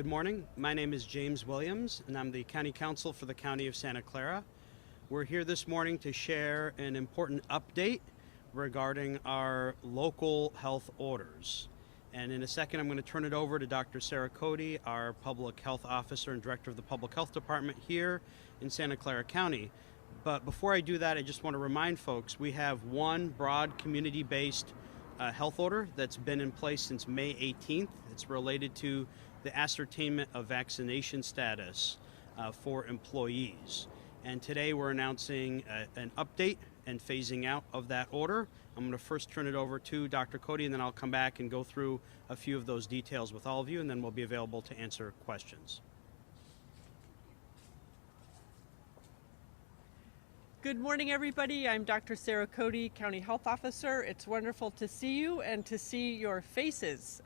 Good morning. My name is James Williams, and I'm the County Counsel for the County of Santa Clara. We're here this morning to share an important update regarding our local health orders. And in a second, I'm going to turn it over to Dr. Sara Cody, our Public Health Officer and Director of the Public Health Department here in Santa Clara County. But before I do that, I just want to remind folks we have one broad community-based health order that's been in place since May 18th. It's related to the ascertainment of vaccination status for employees. And today we're announcing an update and phasing out of that order. I'm going to first turn it over to Dr. Cody, and then I'll come back and go through a few of those details with all of you, and then we'll be available to answer questions. Good morning, everybody. I'm Dr. Sara Cody, County Health Officer. It's wonderful to see you and to see your faces.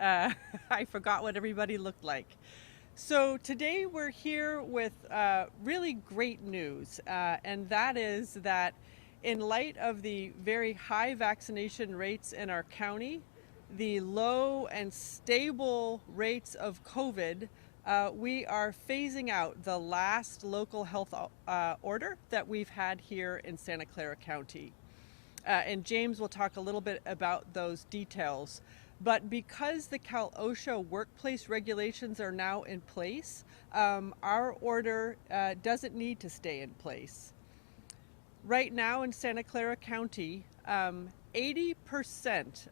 I forgot what everybody looked like. So today we're here with really great news, and that is that in light of the very high vaccination rates in our county, the low and stable rates of COVID, we are phasing out the last local health order that we've had here in Santa Clara County. And James will talk a little bit about those details. But because the Cal OSHA workplace regulations are now in place, our order doesn't need to stay in place. Right now in Santa Clara County, 80%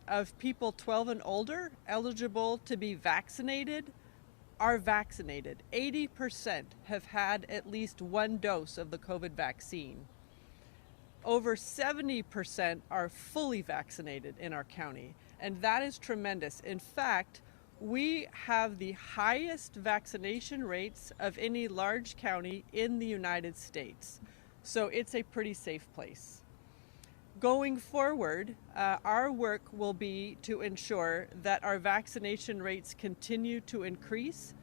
of people 12 and older eligible to be vaccinated are vaccinated. 80% have had at least one dose of the COVID vaccine. Over 70% are fully vaccinated in our county, and that is tremendous. In fact, we have the highest vaccination rates of any large county in the United States. So it's a pretty safe place. Going forward, our work will be to ensure that our vaccination rates continue to increase.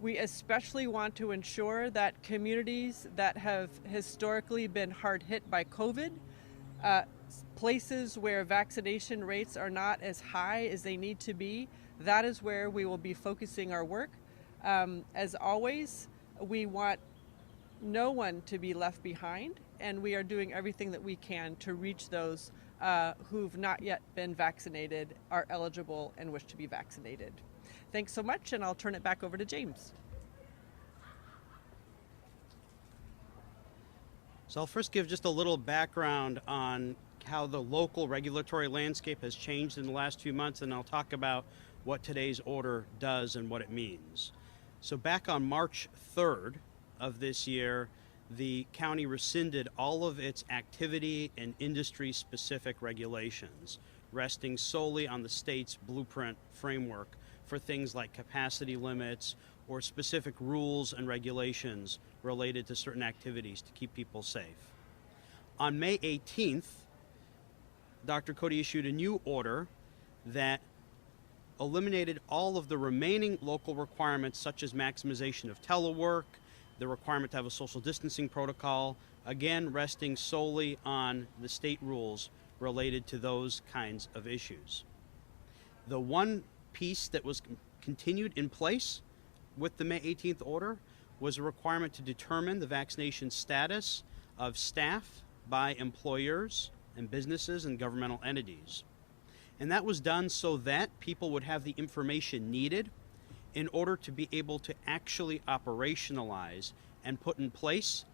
We especially want to ensure that communities that have historically been hard hit by COVID, places where vaccination rates are not as high as they need to be, that is where we will be focusing our work. As always, we want no one to be left behind, and we are doing everything that we can to reach those who've not yet been vaccinated, are eligible, and wish to be vaccinated. Thanks so much, and I'll turn it back over to James. So I'll first give just a little background on how the local regulatory landscape has changed in the last few months, and I'll talk about what today's order does and what it means. So back on March 3rd of this year, the county rescinded all of its activity and industry-specific regulations, resting solely on the state's blueprint framework for things like capacity limits or specific rules and regulations related to certain activities to keep people safe. On May 18th, Dr. Cody issued a new order that eliminated all of the remaining local requirements, such as maximization of telework, the requirement to have a social distancing protocol, again resting solely on the state rules related to those kinds of issues. The one piece that was continued in place with the May 18th order was a requirement to determine the vaccination status of staff by employers and businesses and governmental entities. And that was done so that people would have the information needed in order to be able to actually operationalize and put in place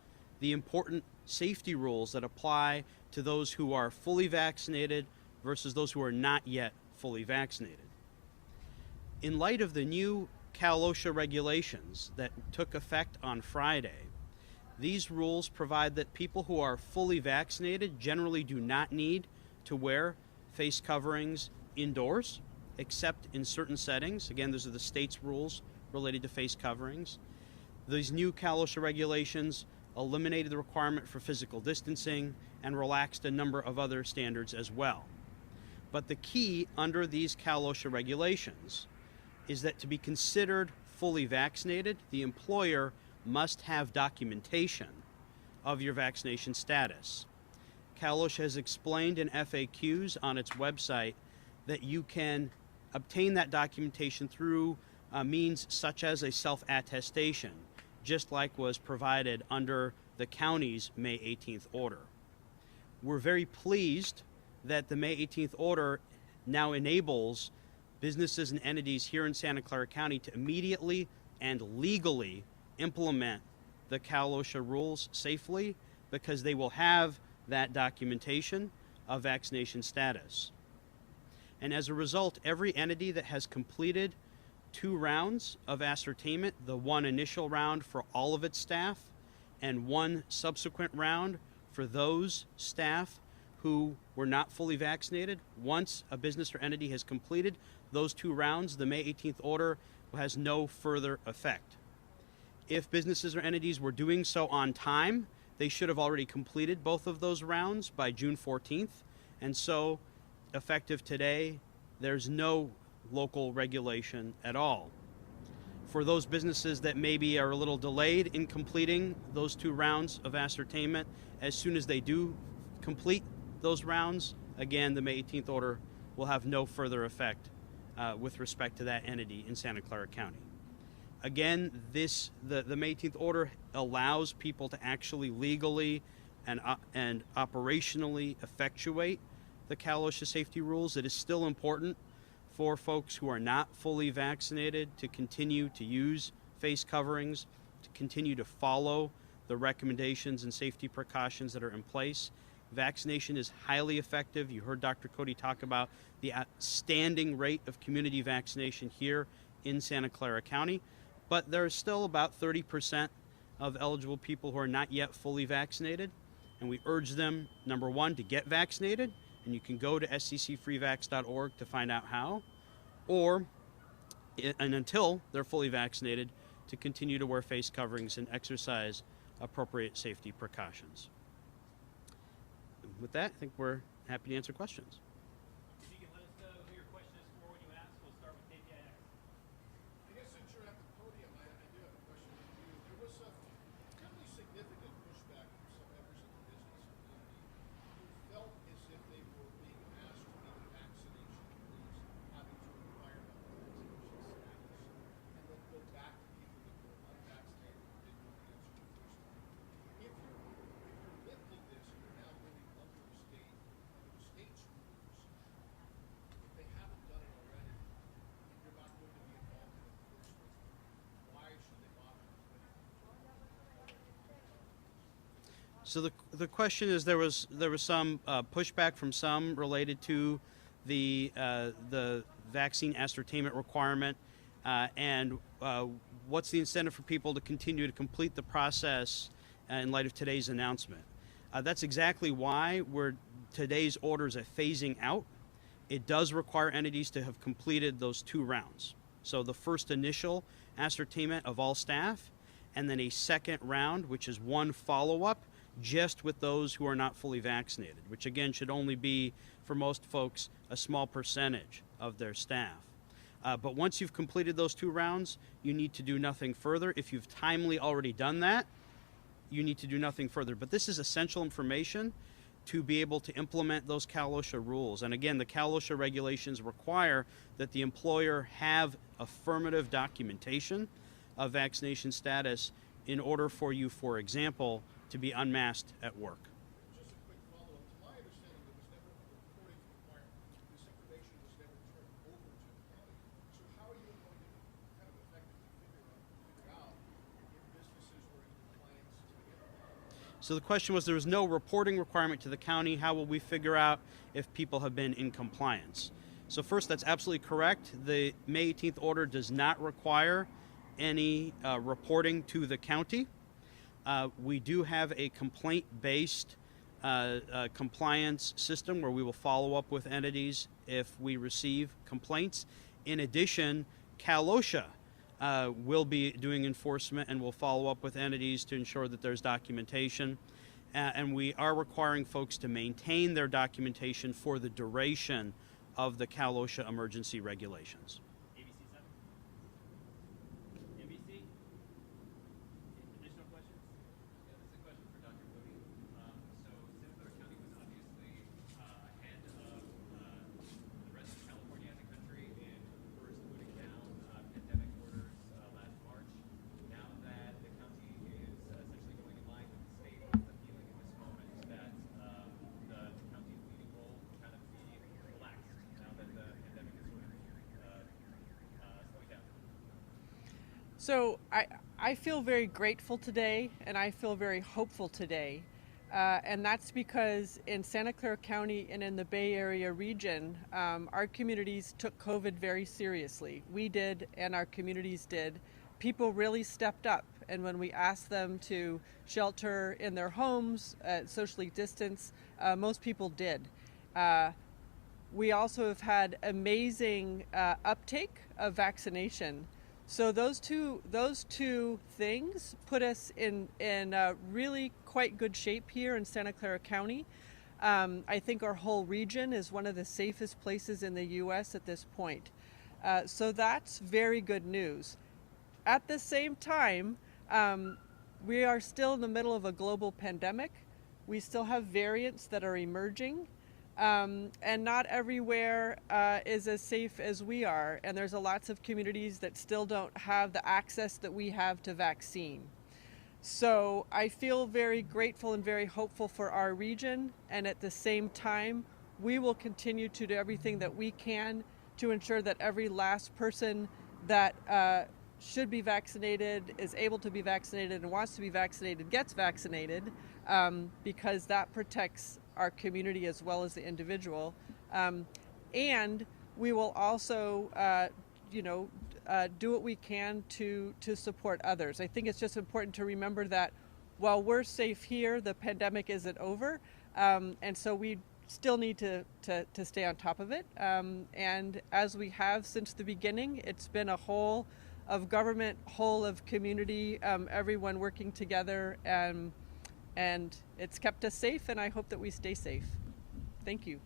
the important safety rules that apply to those who are fully vaccinated versus those who are not yet fully vaccinated. In light of the new Cal OSHA regulations that took effect on Friday, these rules provide that people who are fully vaccinated generally do not need to wear face coverings indoors, except in certain settings. Again, those are the state's rules related to face coverings. These new Cal OSHA regulations eliminated the requirement for physical distancing and relaxed a number of other standards as well. But the key under these Cal OSHA regulations is that to be considered fully vaccinated, the employer must have documentation of your vaccination status. Cal OSHA has explained in FAQs on its website that you can obtain that documentation through means such as a self-attestation, just like was provided under the county's May 18th order. We're very pleased that the May 18th order now enables businesses and entities here in Santa Clara County to immediately and legally implement the Cal OSHA rules safely, because they will have that documentation of vaccination status. And as a result, every entity that has completed 2 rounds of ascertainment, the 1 initial round for all of its staff and 1 subsequent round for those staff who were not fully vaccinated, once a business or entity has completed those 2 rounds, the May 18th order has no further effect. If businesses or entities were doing so on time, they should have already completed both of those rounds by June 14th. And so, effective today, there's no local regulation at all. For those businesses that maybe are a little delayed in completing those 2 rounds of ascertainment, as soon as they do complete those rounds, again, the May 18th order will have no further effect with respect to that entity in Santa Clara County. Again, the May 18th order allows people to actually legally and operationally effectuate the Cal OSHA safety rules. It is still important for folks who are not fully vaccinated to continue to use face coverings, to continue to follow the recommendations and safety precautions that are in place. Vaccination is highly effective. You heard Dr. Cody talk about the outstanding rate of community vaccination here in Santa Clara County, but there's still about 30% of eligible people who are not yet fully vaccinated, and we urge them, number 1, to get vaccinated, and you can go to sccfreevax.org to find out how, and until they're fully vaccinated, to continue to wear face coverings and exercise appropriate safety precautions. With that, I think we're happy to answer questions. If you can let us know who your question is for when you ask, we'll start with KPIX. I guess since you're at the podium, I do have a question for you. There was a fairly significant pushback from some members of the business community who felt as if they were being asked to be the vaccination police, having to require a vaccination status, and then go back to people that were unvaccinated and didn't know the answer the first time. If you're lifting this and you're now moving under the state's rules, if they haven't done it already, and you're not going to be involved in enforcement, why should they bother doing it? So the question is, there was some pushback from some related to the vaccine ascertainment requirement, and what's the incentive for people to continue to complete the process in light of today's announcement? That's exactly why today's order is a phasing out. It does require entities to have completed those 2 rounds. So the first initial ascertainment of all staff, and then a second round, which is 1 follow-up just with those who are not fully vaccinated, which again should only be, for most folks, a small percentage of their staff. But once you've completed those 2 rounds, you need to do nothing further. If you've timely already done that, you need to do nothing further. But this is essential information to be able to implement those Cal OSHA rules. And again, the Cal OSHA regulations require that the employer have affirmative documentation of vaccination status in order for you, for example, to be unmasked at work. Just a quick follow-up. To my understanding, there was never a reporting requirement. This information was never turned over to the county. So how are you going to kind of effectively figure out if businesses were in compliance to begin with? So the question was, there was no reporting requirement to the county. How will we figure out if people have been in compliance? So first, that's absolutely correct. The May 18th order does not require any reporting to the county. We do have a complaint-based compliance system where we will follow up with entities if we receive complaints. In addition, Cal OSHA will be doing enforcement and will follow up with entities to ensure that there's documentation. And we are requiring folks to maintain their documentation for the duration of the Cal OSHA emergency regulations. ABC 7. NBC? Additional questions? Yeah, this is a question for Dr. Cody. So Santa Clara County was obviously ahead of the rest of California as a country in first putting down pandemic So I feel very grateful today, and I feel very hopeful today. And that's because in Santa Clara County and in the Bay Area region, our communities took COVID very seriously. We did, and our communities did. People really stepped up, and when we asked them to shelter in their homes, socially distance, most people did. We also have had amazing uptake of vaccination. So those two things put us in really quite good shape here in Santa Clara County. I think our whole region is one of the safest places in the U.S. at this point. So that's very good news. At the same time, we are still in the middle of a global pandemic. We still have variants that are emerging. And not everywhere is as safe as we are. And there's lots of communities that still don't have the access that we have to vaccine. So I feel very grateful and very hopeful for our region. And at the same time, we will continue to do everything that we can to ensure that every last person that should be vaccinated, is able to be vaccinated, and wants to be vaccinated gets vaccinated, because that protects our community as well as the individual. And we will also, do what we can to support others. I think it's just important to remember that while we're safe here, the pandemic isn't over. And so we still need to stay on top of it. And as we have since the beginning, it's been a whole of government, whole of community, everyone working together, and it's kept us safe, and I hope that we stay safe. Thank you.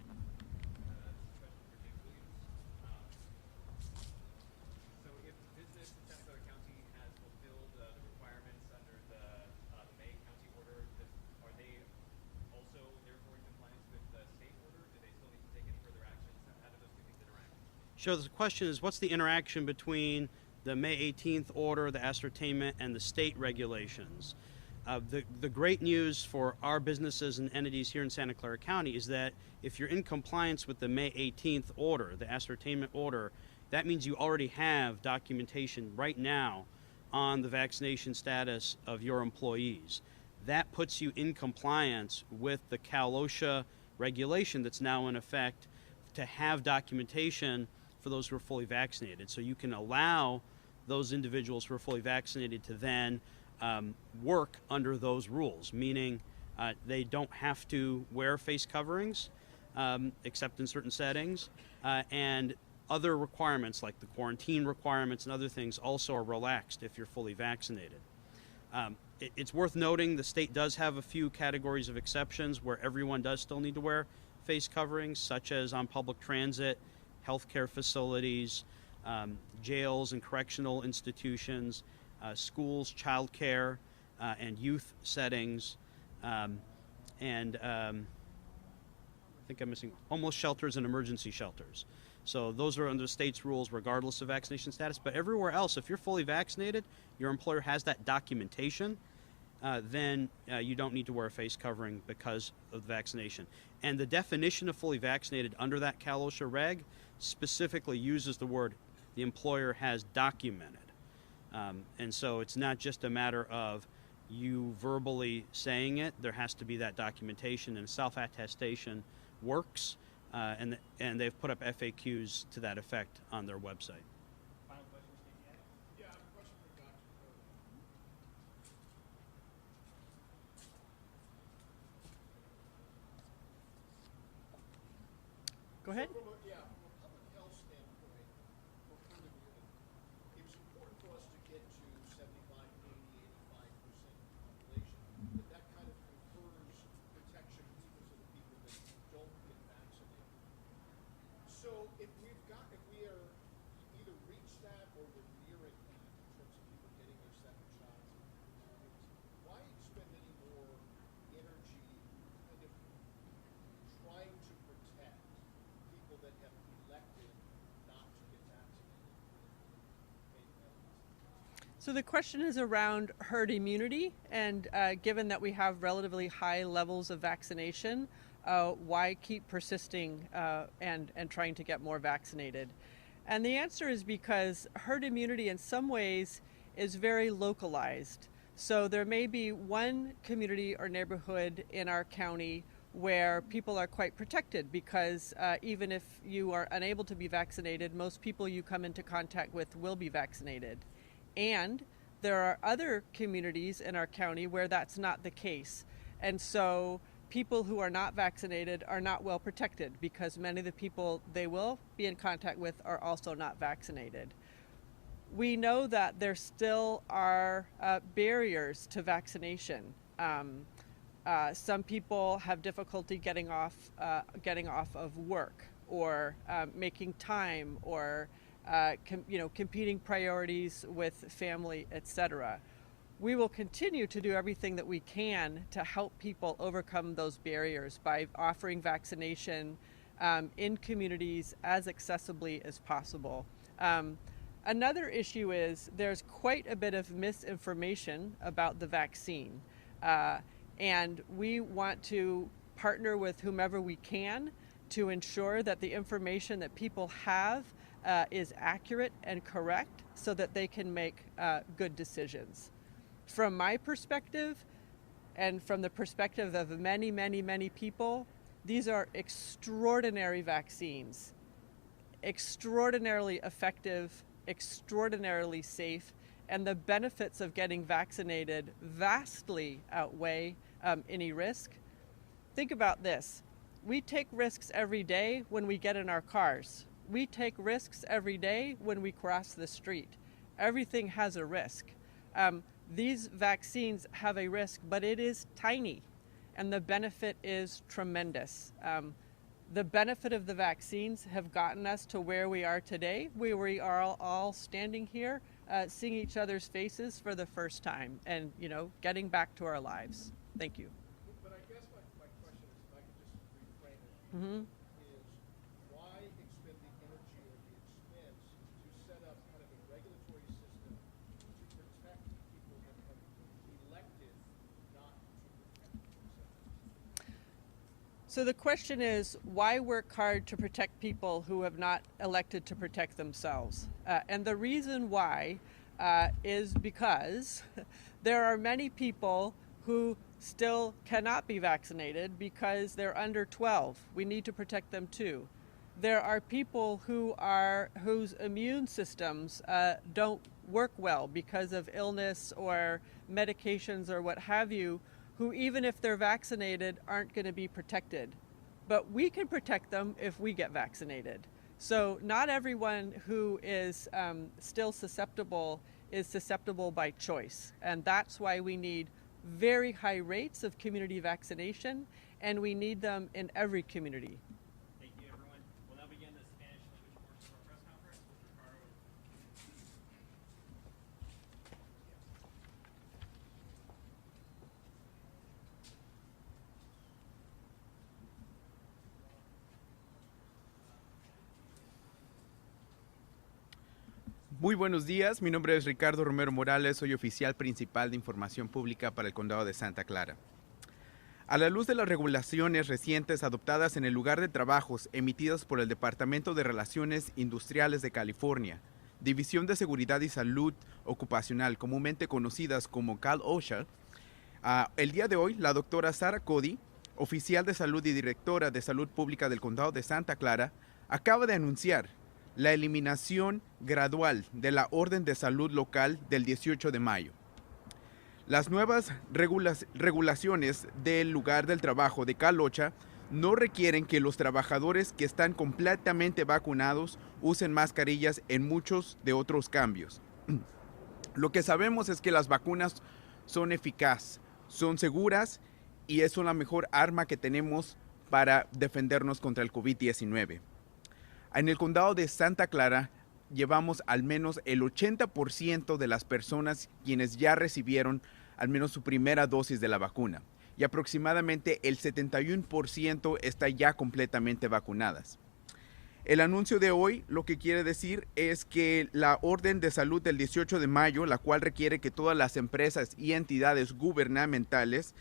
So if business in Santa Clara County has fulfilled the requirements under the May County order, are they also therefore in compliance with the state order? Do they still need to take any further actions? How do those two things interact? So the question is, what's the interaction between the May 18th order, the ascertainment, and the state regulations? The great news for our businesses and entities here in Santa Clara County is that if you're in compliance with the May 18th order, the ascertainment order, that means you already have documentation right now on the vaccination status of your employees. That puts you in compliance with the Cal/OSHA regulation that's now in effect to have documentation for those who are fully vaccinated. So you can allow those individuals who are fully vaccinated to then work under those rules, meaning they don't have to wear face coverings except in certain settings, and other requirements like the quarantine requirements and other things also are relaxed if you're fully vaccinated. It's worth noting the state does have a few categories of exceptions where everyone does still need to wear face coverings, such as on public transit, healthcare facilities, jails and correctional institutions, schools, childcare, and youth settings, and I think I'm missing homeless shelters and emergency shelters. So those are under the state's rules regardless of vaccination status. But everywhere else, if you're fully vaccinated, your employer has that documentation, then you don't need to wear a face covering because of the vaccination. And the definition of fully vaccinated under that Cal/OSHA reg specifically uses the word the employer has documented. And so it's not just a matter of you verbally saying it. There has to be that documentation, and self-attestation works, and they've put up FAQs to that effect on their website. Final question, Stacey? Yeah, I have a question for Dr. Cody. Go ahead. From a public health standpoint, for herd immunity, it was important for us to get to 75, 80, 85% population. That kind of confers protection even to the people that don't get vaccinated. So if we are either reached that or we're nearing that in terms of people getting their second shots, why expend any more energy kind of trying to protect people that have elected not to get vaccinated? So the question is around herd immunity, and given that we have relatively high levels of vaccination, why keep persisting and trying to get more vaccinated? And the answer is because herd immunity in some ways is very localized. So there may be one community or neighborhood in our county where people are quite protected because even if you are unable to be vaccinated, most people you come into contact with will be vaccinated. And there are other communities in our county where that's not the case. And so people who are not vaccinated are not well protected because many of the people they will be in contact with are also not vaccinated. We know that there still are barriers to vaccination. Some people have difficulty getting off of work or making time or competing priorities with family, etc. We will continue to do everything that we can to help people overcome those barriers by offering vaccination in communities as accessibly as possible. Another issue is there's quite a bit of misinformation about the vaccine. And we want to partner with whomever we can to ensure that the information that people have is accurate and correct so that they can make good decisions. From my perspective, and from the perspective of many, many, many people, these are extraordinary vaccines, extraordinarily effective, extraordinarily safe, and the benefits of getting vaccinated vastly outweigh any risk. Think about this. We take risks every day when we get in our cars. We take risks every day when we cross the street. Everything has a risk. These vaccines have a risk, but it is tiny, and the benefit is tremendous. The benefit of the vaccines have gotten us to where we are today, where we are all standing here, seeing each other's faces for the first time and, getting back to our lives. Thank you. But I guess my question is, if I could just reframe it, Mm-hmm. is why expend the energy or the expense to set up kind of a regulatory system to protect people that have elected not to protect themselves? So the question is, why work hard to protect people who have not elected to protect themselves? And the reason why is because there are many people who still cannot be vaccinated because they're under 12. We need to protect them too. There are people whose immune systems don't work well because of illness or medications or what have you, who even if they're vaccinated aren't going to be protected. But we can protect them if we get vaccinated. So not everyone who is still susceptible is susceptible by choice. And that's why we need very high rates of community vaccination, and we need them in every community. Thank you, everyone. We'll now begin the Spanish language portion of our press conference with Ricardo. Muy buenos días, mi nombre es Ricardo Romero-Morales, soy oficial principal de información pública para el Condado de Santa Clara. A la luz de las regulaciones recientes adoptadas en el lugar de trabajos emitidas por el Departamento de Relaciones Industriales de California, División de Seguridad y Salud Ocupacional, comúnmente conocidas como Cal-OSHA, el día de hoy la doctora Sara Cody, oficial de salud y directora de salud pública del Condado de Santa Clara, acaba de anunciar la eliminación gradual de la orden de salud local del 18 de mayo. Las nuevas regulaciones del lugar del trabajo de Cal-OSHA no requieren que los trabajadores que están completamente vacunados usen mascarillas en muchos de otros cambios. Lo que sabemos es que las vacunas son eficaces, son seguras y son la mejor arma que tenemos para defendernos contra el COVID-19. En el condado de Santa Clara llevamos al menos el 80% de las personas quienes ya recibieron al menos su primera dosis de la vacuna y aproximadamente el 71% está ya completamente vacunadas. El anuncio de hoy lo que quiere decir es que la orden de salud del 18 de mayo, la cual requiere que todas las empresas y entidades gubernamentales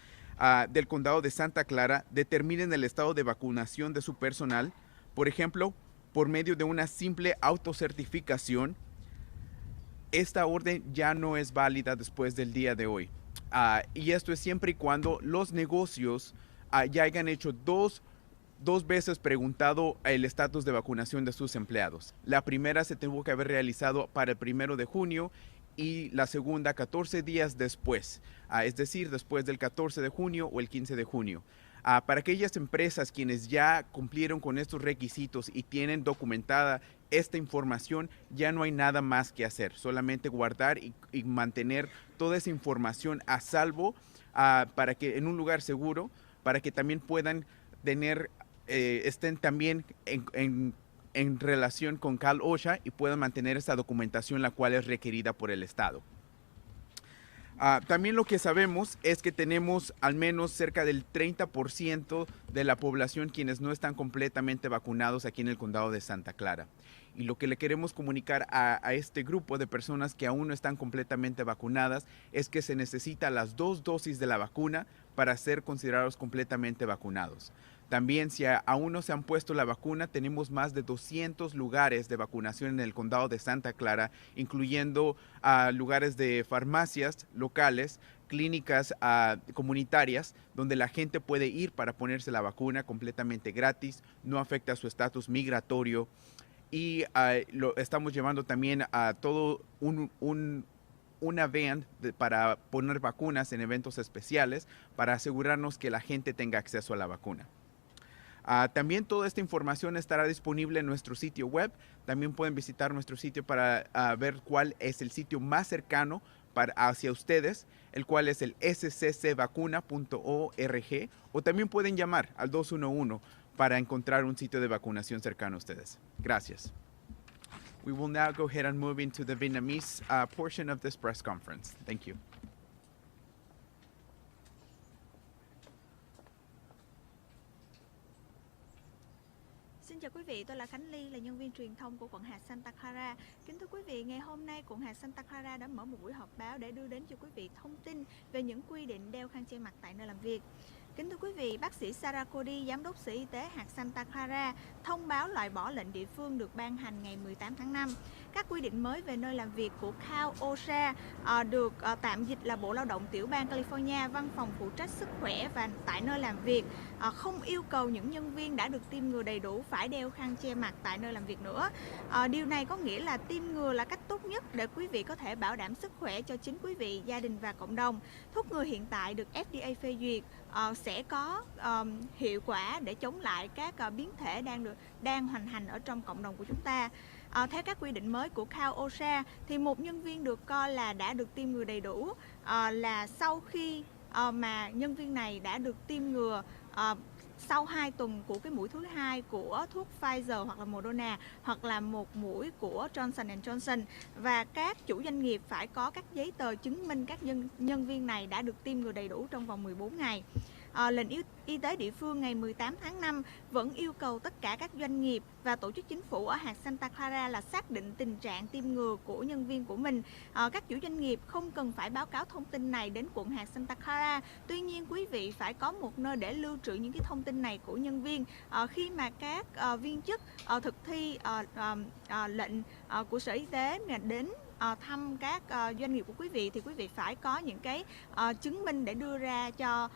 del condado de Santa Clara determinen el estado de vacunación de su personal, por ejemplo, por medio de una simple autocertificación, esta orden ya no es válida después del día de hoy. Y esto es siempre y cuando los negocios ya hayan hecho dos veces preguntado el estatus de vacunación de sus empleados. La primera se tuvo que haber realizado para el 1 de junio y la segunda 14 días después, es decir, después del 14 de junio o el 15 de junio. Para aquellas empresas quienes ya cumplieron con estos requisitos y tienen documentada esta información, ya no hay nada más que hacer, solamente guardar y mantener toda esa información a salvo para que en un lugar seguro, para que también puedan tener, estén también en relación con Cal OSHA y puedan mantener esa documentación la cual es requerida por el Estado. También lo que sabemos es que tenemos al menos cerca del 30% de la población quienes no están completamente vacunados aquí en el condado de Santa Clara. Y lo que le queremos comunicar a este grupo de personas que aún no están completamente vacunadas es que se necesita las 2 dosis de la vacuna para ser considerados completamente vacunados. También, si aún no se han puesto la vacuna, tenemos más de 200 lugares de vacunación en el condado de Santa Clara, incluyendo lugares de farmacias locales, clínicas comunitarias, donde la gente puede ir para ponerse la vacuna completamente gratis, no afecta su estatus migratorio. Y lo estamos llevando también a todo una van para poner vacunas en eventos especiales para asegurarnos que la gente tenga acceso a la vacuna. También toda esta información estará disponible en nuestro sitio web. También pueden visitar nuestro sitio para ver cuál es el sitio más cercano hacia ustedes, el cual es el sccvacuna.org, o también pueden llamar al 211 para encontrar un sitio de vacunación cercano a ustedes. Gracias. We will now go ahead and move into the Vietnamese portion of this press conference. Thank you. Xin chào quý vị, tôi là Khánh Ly, là nhân viên truyền thông của quận hạt Santa Clara. Kính thưa quý vị, ngày hôm nay quận hạt Santa Clara đã mở một buổi họp báo để đưa đến cho quý vị thông tin về những quy định đeo khăn che mặt tại nơi làm việc. Kính thưa quý vị, bác sĩ Sara Cody, giám đốc Sở Y tế hạt Santa Clara, thông báo loại bỏ lệnh địa phương được ban hành ngày 18 tháng 5. Các quy định mới về nơi làm việc của County OSHA được tạm dịch là Bộ Lao động Tiểu bang California, Văn phòng phụ trách sức khỏe và tại nơi làm việc không yêu cầu những nhân viên đã được tiêm ngừa đầy đủ phải đeo khăn che mặt tại nơi làm việc nữa. Điều này có nghĩa là tiêm ngừa là cách tốt nhất để quý vị có thể bảo đảm sức khỏe cho chính quý vị, gia đình và cộng đồng. Thuốc ngừa hiện tại được FDA phê duyệt sẽ có hiệu quả để chống lại các biến thể đang hoành hành ở trong cộng đồng của chúng ta. Theo các quy định mới của County OSHA thì một nhân viên được coi là đã được tiêm ngừa đầy đủ là sau khi mà nhân viên này đã được tiêm ngừa sau 2 tuần của cái mũi thứ 2 của thuốc Pfizer hoặc là Moderna, hoặc là một mũi của Johnson & Johnson, và các chủ doanh nghiệp phải có các giấy tờ chứng minh các nhân viên này đã được tiêm ngừa đầy đủ trong vòng 14 ngày. Lệnh y tế địa phương ngày 18 tháng 5 vẫn yêu cầu tất cả các doanh nghiệp và tổ chức chính phủ ở hạt Santa Clara là xác định tình trạng tiêm ngừa của nhân viên của mình. Các chủ doanh nghiệp không cần phải báo cáo thông tin này đến quận hạt Santa Clara. Tuy nhiên, quý vị phải có một nơi để lưu trữ những cái thông tin này của nhân viên. Khi mà các viên chức thực thi lệnh của Sở Y tế đến thăm các doanh nghiệp của quý vị thì quý vị phải có những cái chứng minh để đưa ra cho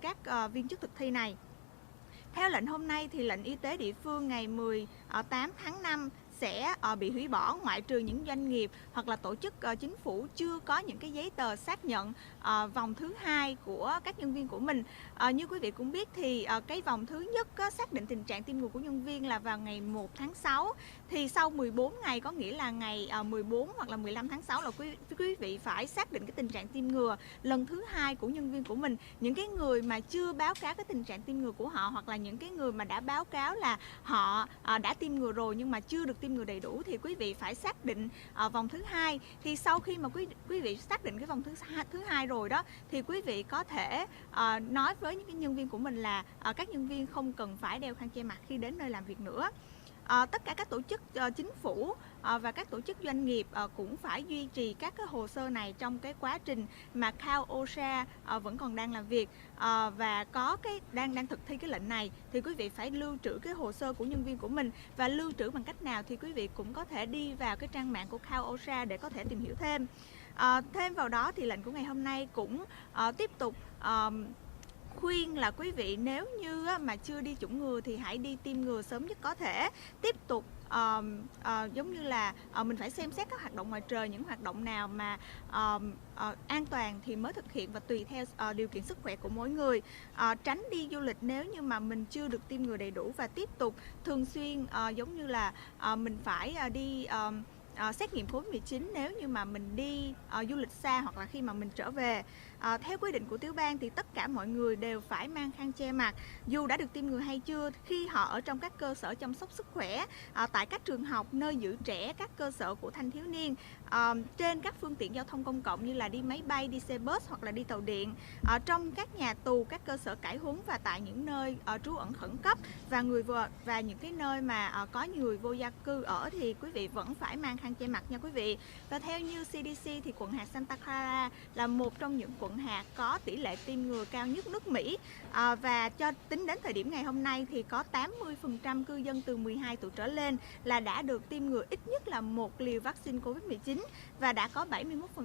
các viên chức thực thi này. Theo lệnh hôm nay thì lệnh y tế địa phương ngày 18 tháng 5 sẽ bị hủy bỏ, ngoại trừ những doanh nghiệp hoặc là tổ chức chính phủ chưa có những cái giấy tờ xác nhận vòng thứ 2 của các nhân viên của mình. Như quý vị cũng biết thì cái vòng thứ nhất xác định tình trạng tiêm ngừa của nhân viên là vào ngày 1 tháng 6. Thì sau 14 ngày, có nghĩa là ngày 14 hoặc là 15 tháng 6 là quý vị phải xác định cái tình trạng tiêm ngừa lần thứ 2 của nhân viên của mình. Những cái người mà chưa báo cáo cái tình trạng tiêm ngừa của họ, hoặc là những cái người mà đã báo cáo là họ đã tiêm ngừa rồi nhưng mà chưa được tiêm ngừa đầy đủ, thì quý vị phải xác định vòng thứ 2. Thì sau khi mà quý vị xác định cái vòng thứ 2 rồi đó, thì quý vị có thể nói với những cái nhân viên của mình là các nhân viên không cần phải đeo khăn che mặt khi đến nơi làm việc nữa. Tất cả các tổ chức chính phủ và các tổ chức doanh nghiệp cũng phải duy trì các cái hồ sơ này trong cái quá trình mà County OSHA vẫn còn đang làm việc và có cái đang thực thi cái lệnh này, thì quý vị phải lưu trữ cái hồ sơ của nhân viên của mình. Và lưu trữ bằng cách nào thì quý vị cũng có thể đi vào cái trang mạng của County OSHA để có thể tìm hiểu thêm. Thêm vào đó thì lệnh của ngày hôm nay cũng tiếp tục khuyên là quý vị nếu như mà chưa đi chủng ngừa thì hãy đi tiêm ngừa sớm nhất có thể. Tiếp tục giống như là mình phải xem xét các hoạt động ngoài trời, những hoạt động nào mà an toàn thì mới thực hiện và tùy theo điều kiện sức khỏe của mỗi người. Tránh đi du lịch nếu như mà mình chưa được tiêm ngừa đầy đủ, và tiếp tục thường xuyên giống như là mình phải đi xét nghiệm COVID-19 nếu như mà mình đi du lịch xa hoặc là khi mà mình trở về. Theo quy định của tiểu bang thì tất cả mọi người đều phải mang khăn che mặt dù đã được tiêm ngừa hay chưa khi họ ở trong các cơ sở chăm sóc sức khỏe, tại các trường học, nơi giữ trẻ, các cơ sở của thanh thiếu niên, trên các phương tiện giao thông công cộng như là đi máy bay, đi xe bus hoặc là đi tàu điện, trong các nhà tù, các cơ sở cải huấn và tại những nơi trú ẩn khẩn cấp và những cái nơi mà có người vô gia cư ở thì quý vị vẫn phải mang khăn che mặt nha quý vị. Và theo như CDC thì quận hạt Santa Clara là một trong những quận hạt có tỷ lệ tiêm ngừa cao nhất nước Mỹ, và cho tính đến thời điểm ngày hôm nay thì có 80% cư dân từ 12 tuổi trở lên là đã được tiêm ngừa ít nhất là một liều vaccine COVID-19, và đã có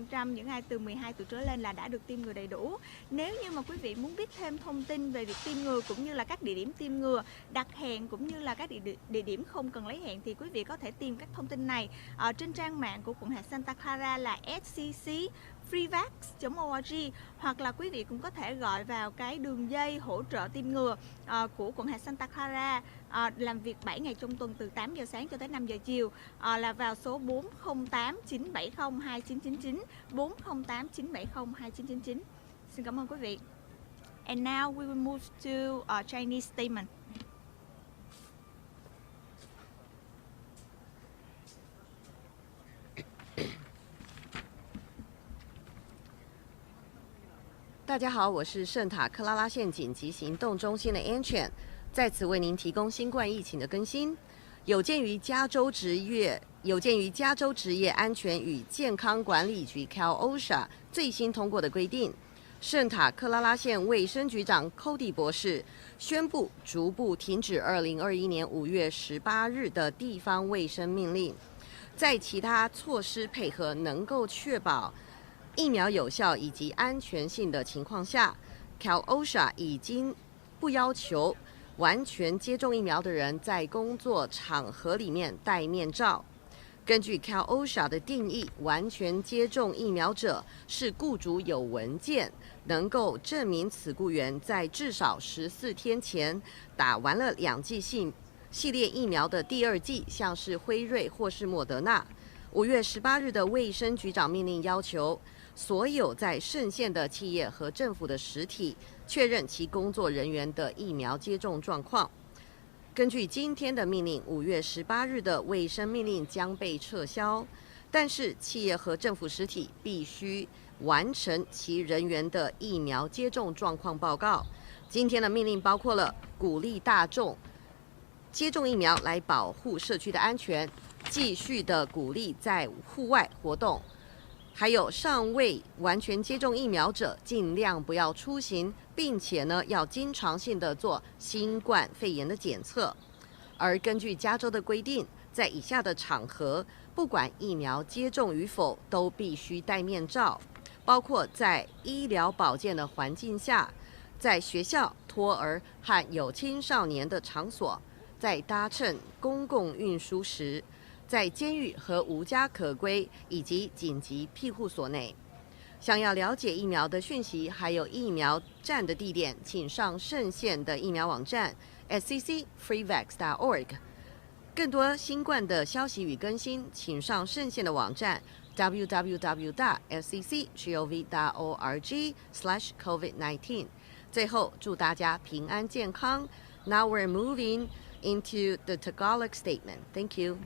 71% những ai từ 12 tuổi trở lên là đã được tiêm ngừa đầy đủ. Nếu như mà quý vị muốn biết thêm thông tin về việc tiêm ngừa cũng như là các địa điểm tiêm ngừa, đặt hẹn cũng như là các địa điểm không cần lấy hẹn thì quý vị có thể tìm các thông tin này trên trang mạng của quận hạt Santa Clara là scc.freevax.org, hoặc là quý vị cũng có thể gọi vào cái đường dây hỗ trợ tiêm ngừa của quận hạt Santa Clara làm việc 7 ngày trong tuần từ 8 giờ sáng cho tới 5 giờ chiều, là vào số 408 970 2999, 408 970 2999. Xin cảm ơn quý vị. And now we will move to Chinese statement. 大家好，我是圣塔克拉拉县紧急行动中心的 Anchen， 在此为您提供新冠疫情的更新。有鉴于加州职业安全与健康管理局 County OSHA 最新通过的规定，圣塔克拉拉县卫生局长 Cody 博士宣布逐步停止2021年5月18日的地方卫生命令，在其他措施配合能够确保疫苗有效以及安全性的情况下 ，County OSHA 已经不要求完全接种疫苗的人在工作场合里面戴面罩。根据 County OSHA 的定义，完全接种疫苗者是雇主有文件能够证明此雇员在至少14天前打完了2剂系列疫苗的第2剂，像是辉瑞或是莫德纳。5月18日的卫生局长命令要求所有在圣县的企业和政府的实体确认其工作人员的疫苗接种状况。根据今天的命令，5月18日的卫生命令将被撤销，但是企业和政府实体必须完成其人员的疫苗接种状况报告。今天的命令包括了鼓励大众接种疫苗来保护社区的安全，继续的鼓励在户外活动，还有尚未完全接种疫苗者尽量不要出行，并且呢要经常性的做新冠肺炎的检测。而根据加州的规定，在以下的场合，不管疫苗接种与否，都必须戴面罩，包括在医疗保健的环境下，在学校、托儿和有青少年的场所，在搭乘公共运输时，在监狱和无家可归以及紧急庇护所内。想要了解疫苗的讯息，还有疫苗站的地点，请上圣县的疫苗网站 scc.freevax.org。更多新冠的消息与更新，请上圣县的网站 www.scc.gov.org/covid19。最后，祝大家平安健康。Now we're moving into the Tagalog statement. Thank you.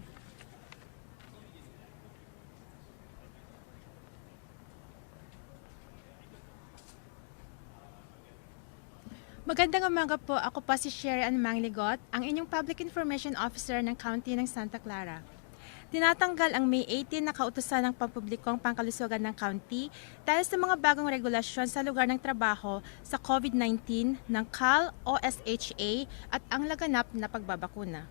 Magandang umaga po. Ako po si Sherry Ann Mangligot, ang inyong Public Information Officer ng County ng Santa Clara. Tinatanggal ang May 18 na kautusan ng pampublikong pangkalusugan ng county dahil sa mga bagong regulasyon sa lugar ng trabaho sa COVID-19 ng CAL, OSHA at ang laganap na pagbabakuna.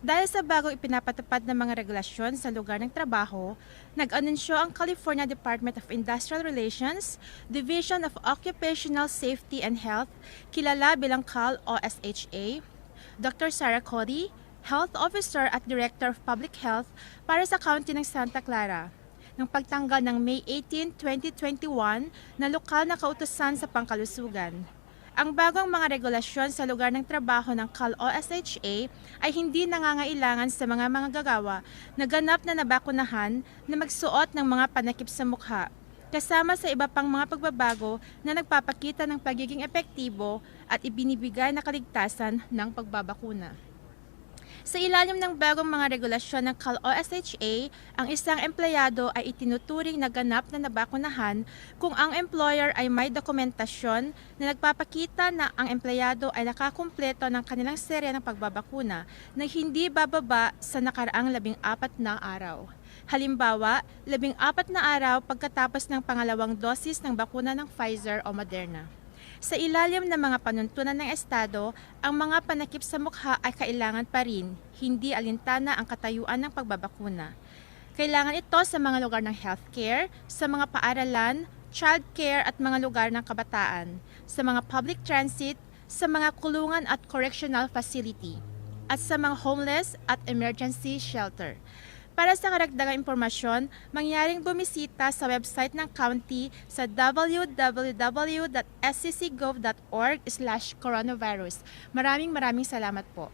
Dahil sa bagong ipinapatupad na mga regulasyon sa lugar ng trabaho, nag-anunsyo ang California Department of Industrial Relations, Division of Occupational Safety and Health, kilala bilang CAL OSHA, Dr. Sara Cody, Health Officer at Director of Public Health para sa County ng Santa Clara, ng pagtanggal ng May 18, 2021 na lokal na kautusan sa pangkalusugan. Ang bagong mga regulasyon sa lugar ng trabaho ng CAL OSHA ay hindi nangangailangan sa mga manggagawa na ganap na nabakunahan na magsuot ng mga panakip sa mukha, kasama sa iba pang mga pagbabago na nagpapakita ng pagiging epektibo at ibinibigay na kaligtasan ng pagbabakuna. Sa ilalim ng bagong mga regulasyon ng CAL OSHA, ang isang empleyado ay itinuturing na ganap na nabakunahan kung ang employer ay may dokumentasyon na nagpapakita na ang empleyado ay nakakumpleto ng kanilang serya ng pagbabakuna na hindi bababa sa nakaraang 14 na araw. Halimbawa, 14 na araw pagkatapos ng pangalawang dosis ng bakuna ng Pfizer o Moderna. Sa ilalim ng mga panuntunan ng Estado, ang mga panakip sa mukha ay kailangan pa rin, hindi alintana ang katayuan ng pagbabakuna. Kailangan ito sa mga lugar ng healthcare, sa mga paaralan, childcare at mga lugar ng kabataan, sa mga public transit, sa mga kulungan at correctional facility, at sa mga homeless at emergency shelter. Para sa karagdagang impormasyon, mangyaring bumisita sa website ng county sa www.sccgov.org/coronavirus. Maraming salamat po.